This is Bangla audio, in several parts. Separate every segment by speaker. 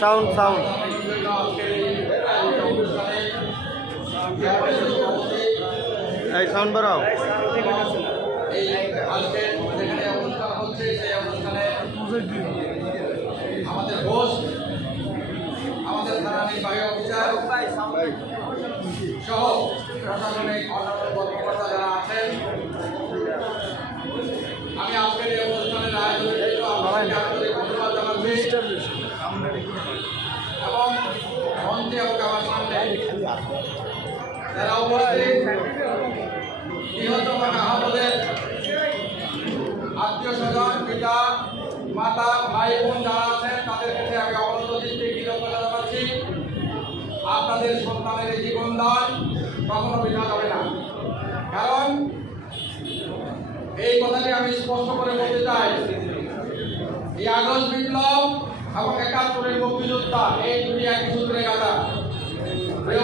Speaker 1: Sound sound.
Speaker 2: এই
Speaker 1: সাউন্ড বাড়াও।
Speaker 2: এই আজকে যেখানে অনুষ্ঠান হচ্ছে সেই অনুষ্ঠানে আমাদের হোস্ট থানা নির্বাহী অফিসার। সহ প্রশাসনিক অন্যান্য কর্মকর্তা যারা আছেন। আমি আজকের এই অনুষ্ঠানের আয়োজনের এবং এবং আমার সামনে যারা উপস্থিত, নিহত আহতদের আত্মীয় স্বজন, পিতা, মাতা, ভাই, বোন যারা আছেন, তাদের কাছে আমি আপনাদের সন্তানের জীবন দান কখনো বৃথা যাবে না। কারণ এই কথাটি আমি স্পষ্ট করে বলতে চাই। এই আগস্ট বিপ্লব এবং একাত্তরের মুক্তিযোদ্ধা এই দুটি একই সূত্রে গাথা প্রিয়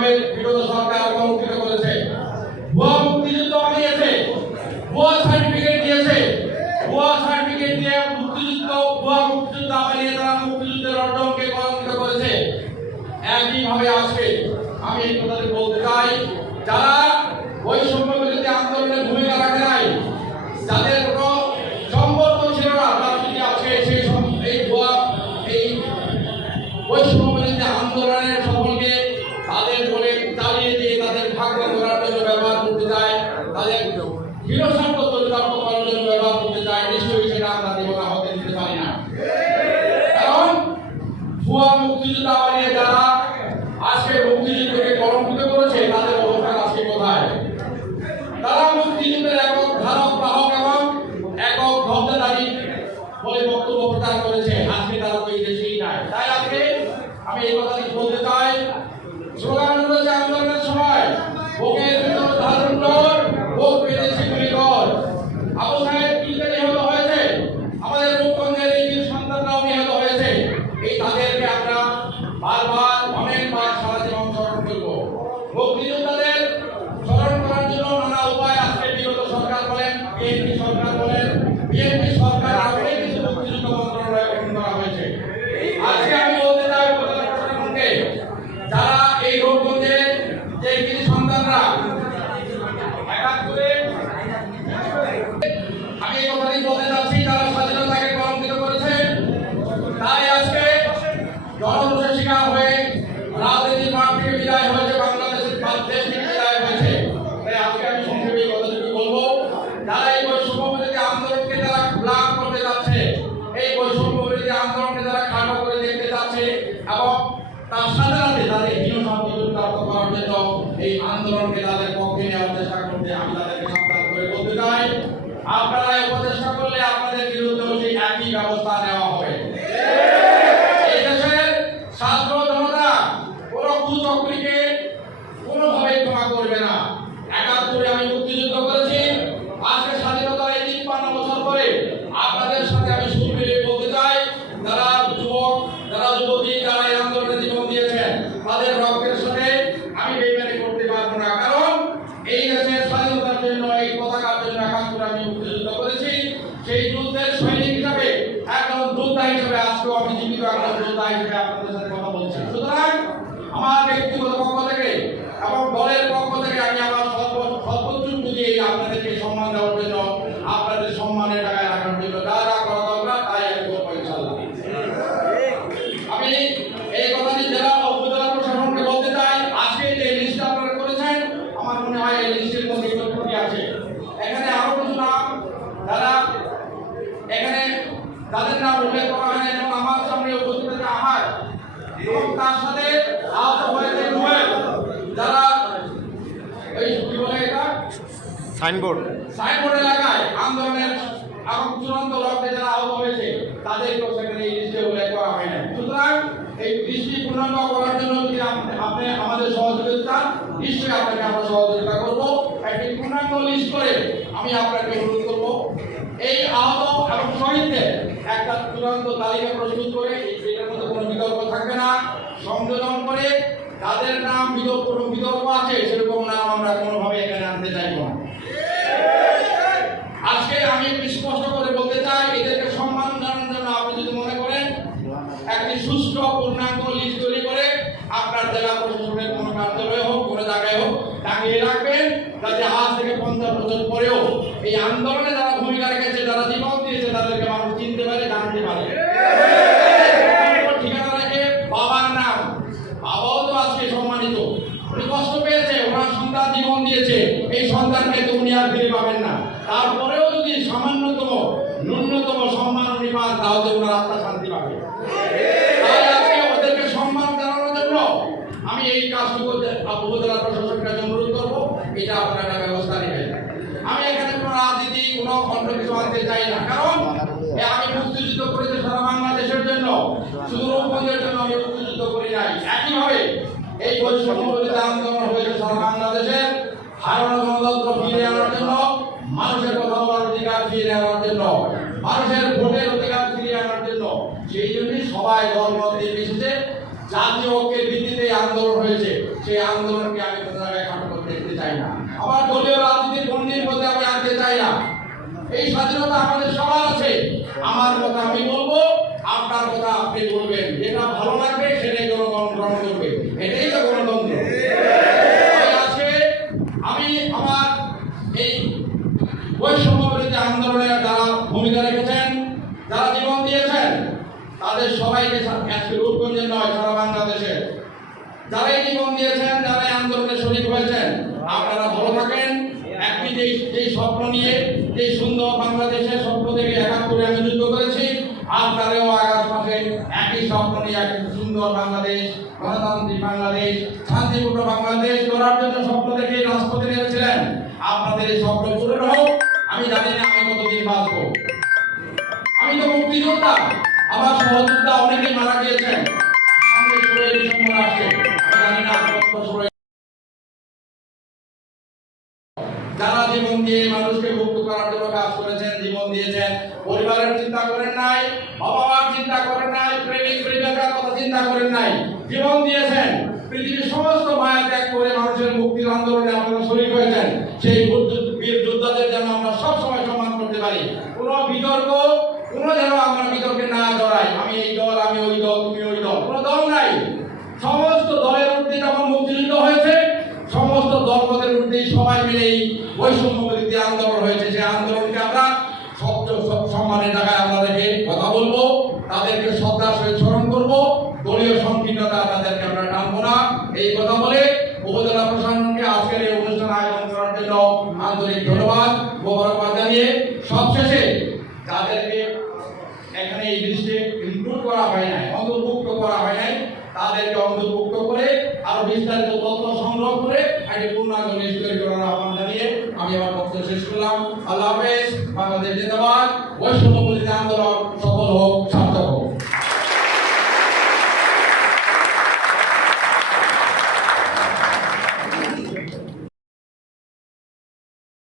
Speaker 2: এইভাবে বিগত সরকার অবমুক্ত করেছে। ভুয়া মুক্তিযুদ্ধ বানিয়েছে, ভুয়া সার্টিফিকেট দিয়েছে। ভুয়া সার্টিফিকেট দিয়ে মুক্তিযুদ্ধ, ভুয়া মুক্তিযুদ্ধ বানিয়ে তারা মুক্তিযুদ্ধের অর্জনকে কলঙ্কিত করেছে। একইভাবে আজকে আমি কথাটি বলতে চাই, যারা বৈষম্য বিরোধী আন্দোলনে ভূমিকা রাখে নাই, যাদের কোনো সম্পর্ক ছিল না, তারা যদি আজকে সেই এই ভুয়া এই বৈষম্য বিরোধী আন্দোলনের এবং তার সাথে তাদের হীনসান্ত চরিতার্থ করার জন্য এই আন্দোলনকে তাদের পক্ষে নেওয়ার চেষ্টা করতে আমি তাদেরকে সাবধান করে বলতে চাই। আপনারা উপদেষ্টা করলে আপনাদের বিরুদ্ধেও সেই একই ব্যবস্থা নেওয়া যোদ্ধা হিসেবে আজকেও আমি জীবিত একজন যোদ্ধা আপনাদের সাথে কথা বলছি। সুতরাং আমার ব্যক্তিগত পক্ষ থেকে এবং দলের পক্ষ থেকে আমি আমার সর্ব- সর্বোচ্চ বুঝিয়ে আপনাদেরকে সম্মান দেওয়ার তাদের নাম উল্লেখ করা হয় এবং আমার সামনে উপস্থিত আহার এবং তার সাথে আহত হয়েছে রুয়েল যারা এই কি বলে এটা
Speaker 1: সাইনবোর্ড
Speaker 2: সাইনবোর্ড এলাকায় আন্দোলনের এবং চূড়ান্ত লক্ষ্যে যারা আহত হয়েছে তাদেরকেও সেখানে এই লিস্টে উল্লেখ করা হয় না সুতরাং এই দৃষ্টি পূর্ণাঙ্গ করার জন্য যদি আপনি আমাদের সহযোগিতা, নিশ্চয়ই আপনাকে আমরা সহযোগিতা করব। একটি পূর্ণাঙ্গ লিস্ট করে আমি আপনাকে অনুরোধ করব। এই আহত এবং শহীদদের একটা চূড়ান্ত তালিকা প্রস্তুত করে এটার মধ্যে কোনো বিকল্প থাকবে না। সংযোজন করে তাদের নাম বিতর্ক কোনো বিতর্ক আছে, সেরকম নাম আমরা কোনোভাবে এখানে আনতে চাইব না। আজকে আমি একটু স্পষ্ট করে বলতে চাই, এদেরকে সম্মান জানানোর জন্য আপনি যদি মনে করেন, একটি সুষ্ঠু পূর্ণাঙ্গ লিস্ট তৈরি করে আপনার জেলা প্রশাসনের কোনো কার্যালয়ে হোক, কোনো জায়গায় হোক, টাঙিয়ে রাখবেন, যাতে আজ থেকে পঞ্চাশ বছর পরেও এই আন্দোলনে যারা ভূমিকা রেখেছে যারা জীবন দিয়েছে তাদেরকে মানুষ চিনতে পারে জানতে পারে ঠিকানা রেখে বাবার নাম বাবাও তো আজকে সম্মানিত উনি কষ্ট পেয়েছে ওনার সন্তান জীবন দিয়েছে এই সন্তানকে তো উনি আর ফিরে পাবেন না তারপরেও যদি সামান্যতম ন্যূনতম সম্মান উনি পান তাহলে ওনার আত্মা শান্তি পাবে তাই আজকে ওদেরকে সম্মান জানানোর জন্য আমি এই কাজটুকু যে- উপজেলা প্রশাসনের কাছে অনুরোধ করব এটা আপনারা একটা ব্যবস্থা নেবেন আমি এখানে কোনো রাজনীতি কোনো খণ্ড কিছু আনতে চাই না কারণ এ আমি মুক্তিযুদ্ধ করেছি সারা বাংলাদেশের জন্য করি একইভাবে এই আন্দোলন হয়েছে জন্য, মানুষের অধিকার জন্য, মানুষের ভোটের অধিকার জন্য। সেই জন্যই সবাই ভিত্তিতে আন্দোলন হয়েছে। সেই আন্দোলনকে আমি জায়গায় করতে চাই না। আমার দলীয় রাজনীতির বন্দির মধ্যে আমি আনতে চাই না এই স্বাধীনতা আমাদের সবার আছে আমার কথা আমি বলব আপনার কথা আপনি বলবেন যেটা ভালো লাগবে সেটাই জনগণ গ্রহণ করবে এটাই তো গণতন্ত্র। আজকে আমি আমার এই বৈষম্য বিরোধী আন্দোলনে যারা ভূমিকা রেখেছেন, যারা জীবন দিয়েছেন, তাদের সবাইকে রূপগঞ্জের নয়, সারা বাংলাদেশে। যারা এই জীবন দিয়েছেন যারা এই আন্দোলনে শরীর হয়েছেন, আপনারা ভালো থাকেন। একটি যেই যেই স্বপ্ন নিয়ে, যে সুন্দর বাংলাদেশের স্বপ্ন থেকে একাত্তরে আমি যুদ্ধ করেছি আপনারাও আগামী মাসে একই স্বপ্ন নিয়ে একটি সুন্দর বাংলাদেশ, গণতান্ত্রিক বাংলাদেশ, শান্তিপূর্ণ বাংলাদেশ গড়ার জন্য স্বপ্ন দেখে রাজপথে নেমেছিলেন। আপনাদের এই স্বপ্ন পূরণ হোক, আমি জানি না আমি কতদিন বাঁচবো। আমি তো মুক্তিযোদ্ধা, আমার সহযোদ্ধা অনেকেই মারা গিয়েছেন। সামনে ষোলোই ডিসেম্বর আসছে জানি না কত ষোলোই যারা জীবন দিয়ে মানুষকে মুক্ত করার জন্য কাজ করেছেন জীবন দিয়েছেন পরিবারের চিন্তা করেন নাই বাবা মার চিন্তা করেন নাই, প্রেমিক, প্রেমিকার কথা চিন্তা করেন নাই। জীবন দিয়েছেন। পৃথিবীর সমস্ত মায়া ত্যাগ করে মানুষের মুক্তির আন্দোলনে আপনারা শরীর হয়েছেন। সেই বীর- যোদ্ধাদের যেন আমরা সব সময় সম্মান করতে পারি। কোনো বিতর্ক, কোনো যেন আমরা বিতর্কে না জড়াই আমি এই দল, আমি ওই দল, তুমি ওই দল। কোনো দল নাই। সমস্ত দলের ঊর্ধ্বে যখন মুক্তিযুদ্ধ হয়েছে। সমস্ত দলপদের ঊর্ধ্বে সবাই মিলে এই বৈষম্য আন্দোলন হয়েছে, সেই সব সম্মানের জায়গায় আমরা রেখে কথা বলব, তাদেরকে শ্রদ্ধার সহিত স্মরণ করব। দলীয় সংকীর্ণতা তাদেরকে আমরা টানবো না। এই কথা বলে উপজেলা প্রশাসনকে আজকের এই অনুষ্ঠান আয়োজন করার জন্য আন্তরিক ধন্যবাদ জানিয়ে সবশেষে যাদেরকে এখানে এই লিস্টে ইনক্লুড করা হয় নাই অন্তর্ভুক্ত করা হয় নাই তাদেরকে অন্তর্ভুক্ত করে আরও বিস্তারিত তথ্য সংগ্রহ করে একটি পূর্ণাঙ্গ লিস্ট তৈরি করার আহ্বান জানিয়ে আমি আমার বক্তব্য শেষ করলাম। আল্লাহ হাফেজ, বাংলাদেশ জিন্দাবাদ। বৈষম্য আন্দোলন সফল হোক